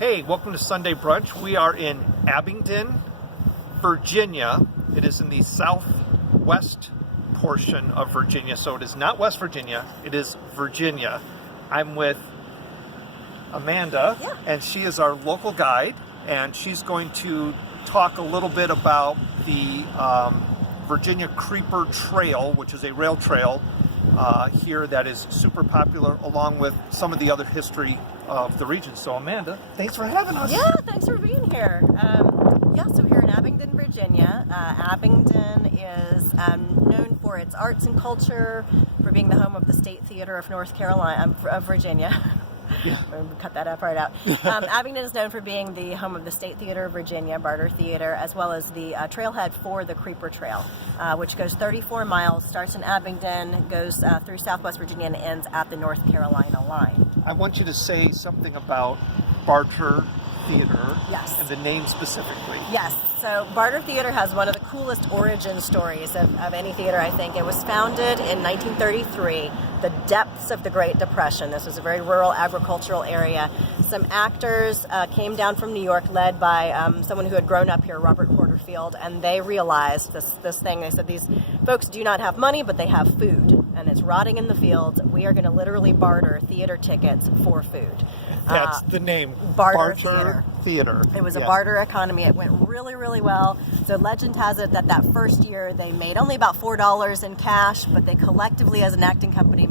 Hey, welcome to Sunday Brunch. We are in Abingdon, Virginia. It is in the southwest portion of Virginia, so it is not West Virginia, it is Virginia. I'm with Amanda, and she is our local guide, and she's going to talk a little bit about the Virginia Creeper Trail, which is a rail trail here that is super popular, along with some of the other history of the region. So Amanda, thanks for having us. Yeah, thanks for being here. So here in Abingdon, Virginia. Abingdon is known for its arts and culture, for being the home of the State Theatre of North Carolina, of Virginia. Yeah. Cut that part out. Abingdon is known for being the home of the State Theatre of Virginia, Barter Theatre, as well as the trailhead for the Creeper Trail, which goes 34 miles, starts in Abingdon, goes through Southwest Virginia, and ends at the North Carolina line. I want you to say something about Barter Theatre. Yes. And the name specifically. Yes. So Barter Theatre has one of the coolest origin stories of any theater, I think. It was founded in 1933, the depths of the Great Depression. This was a very rural agricultural area. Some actors came down from New York, led by someone who had grown up here, Robert Porterfield, and they realized this thing. They said, these folks do not have money, but they have food, and it's rotting in the fields. We are going to literally barter theater tickets for food. That's the name. Barter Theatre. It was a barter economy. It went really, really well. So legend has it that first year they made only about $4 in cash, but they collectively, as an acting company,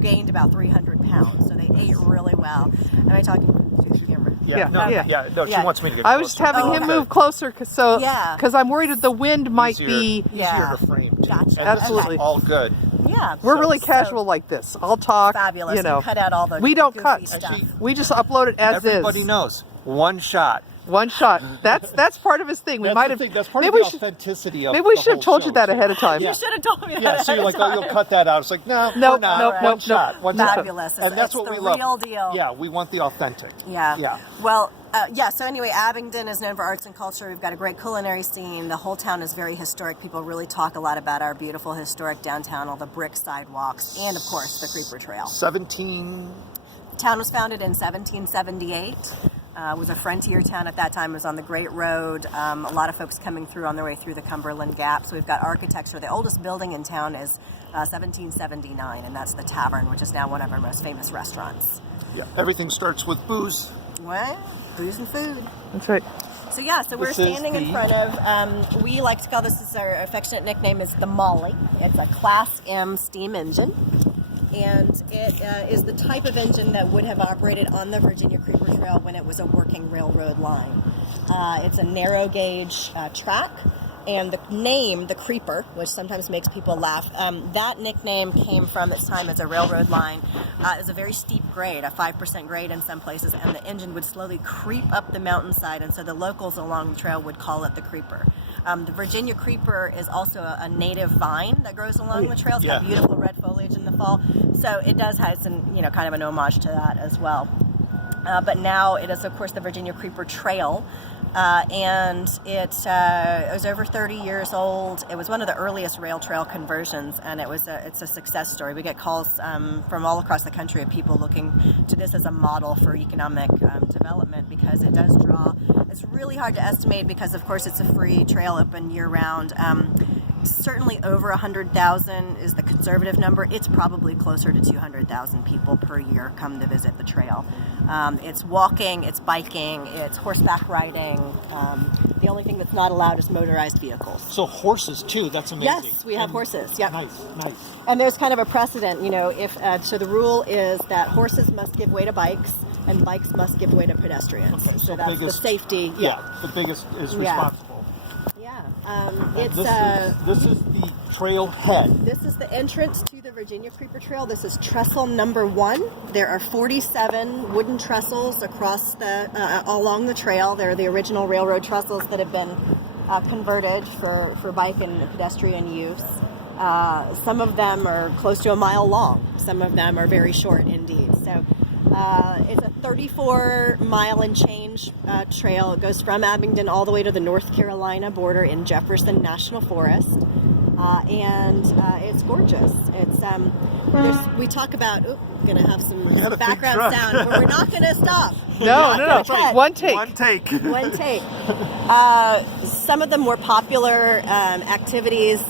gained about 300 pounds. So they ate really well. Am I talking to the camera? No, she wants me to get I was just having him move closer because I'm worried that the wind might be easier to frame too. Gotcha. And this Okay. is all good. Yeah. We're really casual like this. I'll talk. Fabulous. You know, We cut out all the we don't goofy cut. stuff. We just upload it as Everybody is. knows. One shot. One shot. That's part of his thing. We might have. That's part maybe of we the authenticity of Maybe we the should have whole told you show, that too. ahead of time. You should have told me that. Yeah, so you're like, oh, you'll cut that out. It's like, no, No, we're not. no, One no, shot. One shot. Fabulous. And that's It's what we the love. real deal. Yeah, we want the authentic. Yeah. Well, so anyway, Abingdon is known for arts and culture. We've got a great culinary scene. The whole town is very historic. People really talk a lot about our beautiful historic downtown, all the brick sidewalks, and of course the Creeper Trail. The town was founded in 1778. It was a frontier town at that time. It was on the Great Road. A lot of folks coming through on their way through the Cumberland Gap. So we've got architecture. The oldest building in town is 1779, and that's the Tavern, which is now one of our most famous restaurants. Yeah, everything starts with booze. What? Booze and food. That's right. So we're standing in front of, we like to call this, our affectionate nickname is the Molly. It's a Class M steam engine. And it is the type of engine that would have operated on the Virginia Creeper Trail when it was a working railroad line. It's a narrow gauge track, and the name, the Creeper, which sometimes makes people laugh, that nickname came from its time as a railroad line. It's a very steep grade, a 5% grade in some places, and the engine would slowly creep up the mountainside, and so the locals along the trail would call it the Creeper. The Virginia Creeper is also a native vine that grows along the trail. It's got beautiful red foliage in the fall. So it does have some, kind of an homage to that as well. But now it is, of course, the Virginia Creeper Trail. And it was over 30 years old. It was one of the earliest rail trail conversions, and it's a success story. We get calls from all across the country of people looking to this as a model for economic development, because it does draw. It's really hard to estimate because, of course, it's a free trail, open year-round. Certainly over 100,000 is the conservative number. It's probably closer to 200,000 people per year come to visit the trail. It's walking, it's biking, it's horseback riding. The only thing that's not allowed is motorized vehicles. So horses too. That's amazing. Yes, we have horses. Yep. Nice. And there's kind of a precedent, so the rule is that horses must give way to bikes and bikes must give way to pedestrians. Okay, so that's the safety. Yeah, the biggest is responsible. This is the trail head. This is the entrance to the Virginia Creeper Trail. This is trestle number 1. There are 47 wooden trestles across along the trail. They're the original railroad trestles that have been converted for bike and pedestrian use. Some of them are close to a mile long. Some of them are very short indeed. So it's a 34-mile and change trail. It goes from Abingdon all the way to the North Carolina border in Jefferson National Forest. And it's gorgeous. It's We talk about, we're going to have some got a big background truck. sound, but we're not going to stop. No. One take. One take. One take. Some of the more popular activities,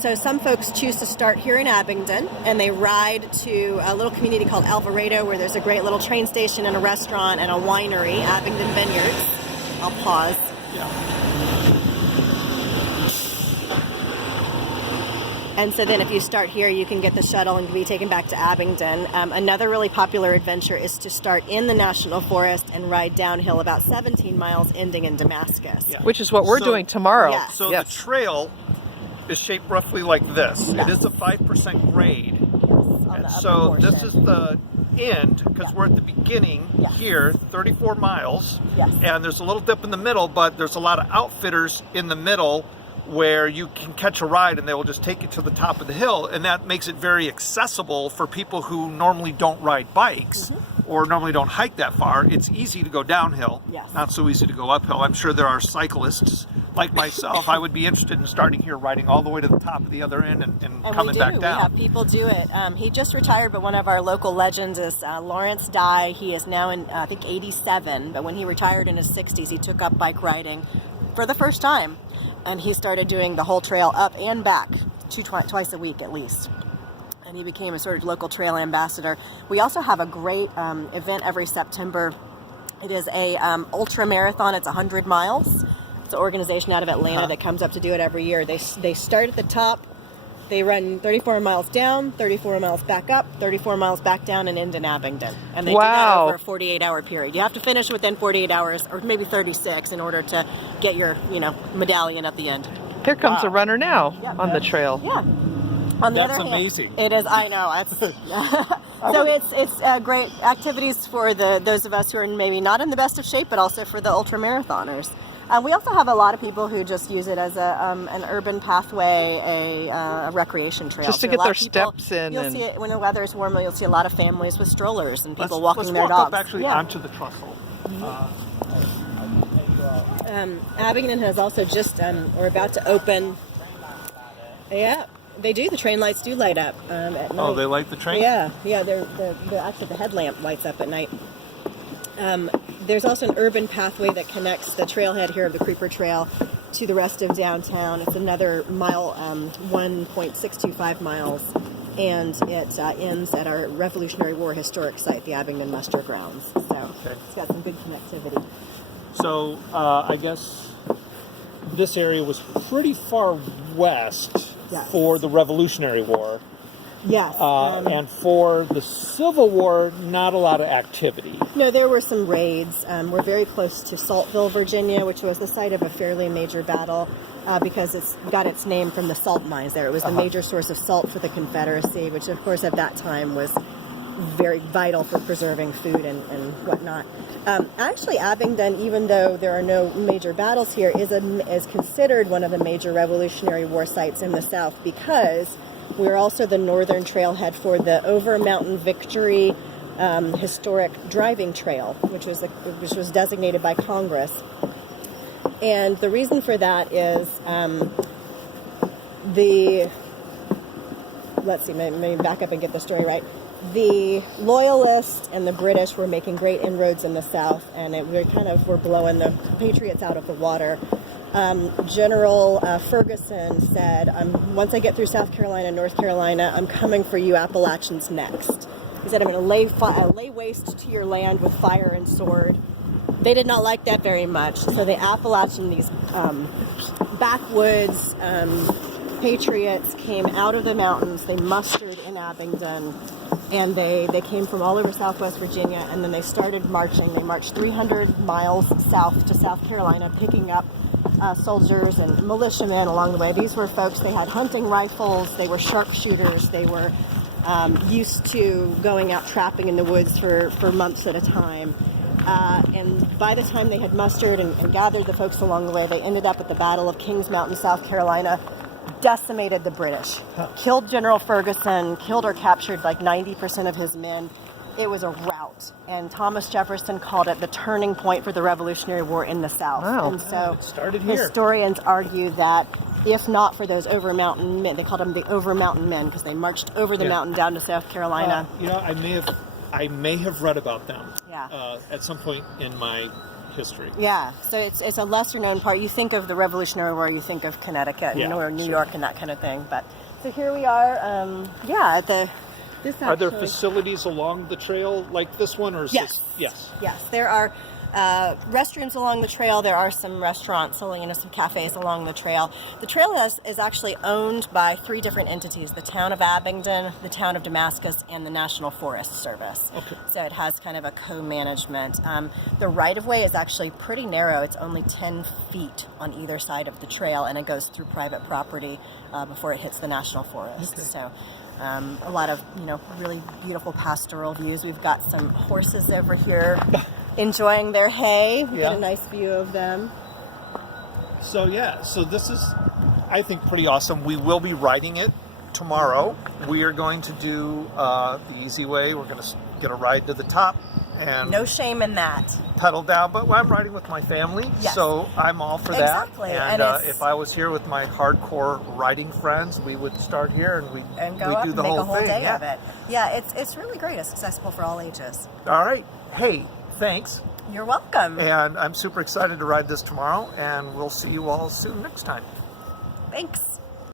so some folks choose to start here in Abingdon, and they ride to a little community called Alvarado, where there's a great little train station and a restaurant and a winery, Abingdon Vineyards. I'll pause. Yeah. And so then if you start here, you can get the shuttle and be taken back to Abingdon. Another really popular adventure is to start in the National Forest and ride downhill about 17 miles, ending in Damascus. Yeah. Which is what we're doing tomorrow. Yes. So the trail is shaped roughly like this. Yes. It is a 5% grade. On And the so upper this portion. is the end, because we're at the beginning here, 34 miles. Yes. And there's a little dip in the middle, but there's a lot of outfitters in the middle where you can catch a ride and they will just take you to the top of the hill, and that makes it very accessible for people who normally don't ride bikes or normally don't hike that far. It's easy to go downhill, not so easy to go uphill. I'm sure there are cyclists like myself. I would be interested in starting here, riding all the way to the top of the other end and coming back down. We have people do it. He just retired, but one of our local legends is Lawrence Dye. He is now in, I think, 87, but when he retired in his 60s, he took up bike riding for the first time. And he started doing the whole trail up and back twice a week at least. And he became a sort of local trail ambassador. We also have a great event every September. It is a ultra marathon. It's 100 miles. It's an organization out of Atlanta that comes up to do it every year. They start at the top. They run 34 miles down, 34 miles back up, 34 miles back down, and end in Abingdon. And they do that over a 48-hour period. You have to finish within 48 hours, or maybe 36, in order to get your, medallion at the end. Here comes a runner now on the trail. Yeah. On the That's other hand, amazing. it is. I know. It's great activities for those of us who are maybe not in the best of shape, but also for the ultra marathoners. We also have a lot of people who just use it as an urban pathway, a recreation trail. Just to get their steps in. You'll see it when the weather is warmer. You'll see a lot of families with strollers and people Let's walking their walk dogs. up actually onto the trestle. Abingdon has also just, we're about to open. Yeah, they do. The train lights do light up at night. Oh, they light the train? Yeah. Actually, the headlamp lights up at night. There's also an urban pathway that connects the trailhead here of the Creeper Trail to the rest of downtown. It's another mile, 1.625 miles, and it ends at our Revolutionary War historic site, the Abingdon Muster Grounds. So It's got some good connectivity. So I guess this area was pretty far west for the Revolutionary War. Yes. And for the Civil War, not a lot of activity. No, there were some raids. We're very close to Saltville, Virginia, which was the site of a fairly major battle because it's got its name from the salt mines there. It was the major source of salt for the Confederacy, which, of course, at that time was very vital for preserving food and whatnot. Actually, Abingdon, even though there are no major battles here, is considered one of the major Revolutionary War sites in the South because we're also the northern trailhead for the Over Mountain Victory historic driving trail, which was designated by Congress. And the reason for that is let's see, let me back up and get the story right. The Loyalists and the British were making great inroads in the South, and we're blowing the Patriots out of the water. General Ferguson said, once I get through South Carolina and North Carolina, I'm coming for you Appalachians next. He said, I'm going to lay waste to your land with fire and sword. They did not like that very much, so the Appalachian, these backwoods patriots came out of the mountains. They mustered in Abingdon, and they came from all over Southwest Virginia, and then they started marching. They marched 300 miles south to South Carolina, picking up soldiers and militiamen along the way. These were folks, they had hunting rifles, they were sharpshooters, they were used to going out trapping in the woods for months at a time. And by the time they had mustered and gathered the folks along the way, they ended up at the Battle of Kings Mountain, South Carolina, decimated the British, killed General Ferguson, killed or captured like 90% of his men, it was a rout, and Thomas Jefferson called it the turning point for the Revolutionary War in the South. Wow. And so It started here. historians argue that if not for those over mountain men, they called them the over mountain men because they marched over the mountain down to South Carolina. I may have read about them Yeah. at some point in my history. Yeah, so it's a lesser known part. You think of the Revolutionary War, you think of Connecticut, or New York and that kind of thing. But so here we are, at the. Are there facilities along the trail like this one, or is Yes. this? Yes. Yes, there are restrooms along the trail. There are some restaurants, some cafes along the trail. The trail is actually owned by 3 different entities: the town of Abingdon, the town of Damascus, and the National Forest Service. Okay. So it has kind of a co-management. The right-of-way is actually pretty narrow. It's only 10 feet on either side of the trail, and it goes through private property before it hits the National Forest. Okay. So a lot of, really beautiful pastoral views. We've got some horses over here enjoying their hay. We get a nice view of them. So this is, I think, pretty awesome. We will be riding it tomorrow. We are going to do the easy way. We're going to get a ride to the top and No shame in that. pedal down. But I'm riding with my family, Yes. so I'm all for Exactly. that. And if I was here with my hardcore riding friends, we would start here and we'd Go up do and the make whole a whole thing. day Yeah. of it. Yeah, it's really great. It's accessible for all ages. All right. Hey, thanks. You're welcome. And I'm super excited to ride this tomorrow, and we'll see you all soon next time. Thanks.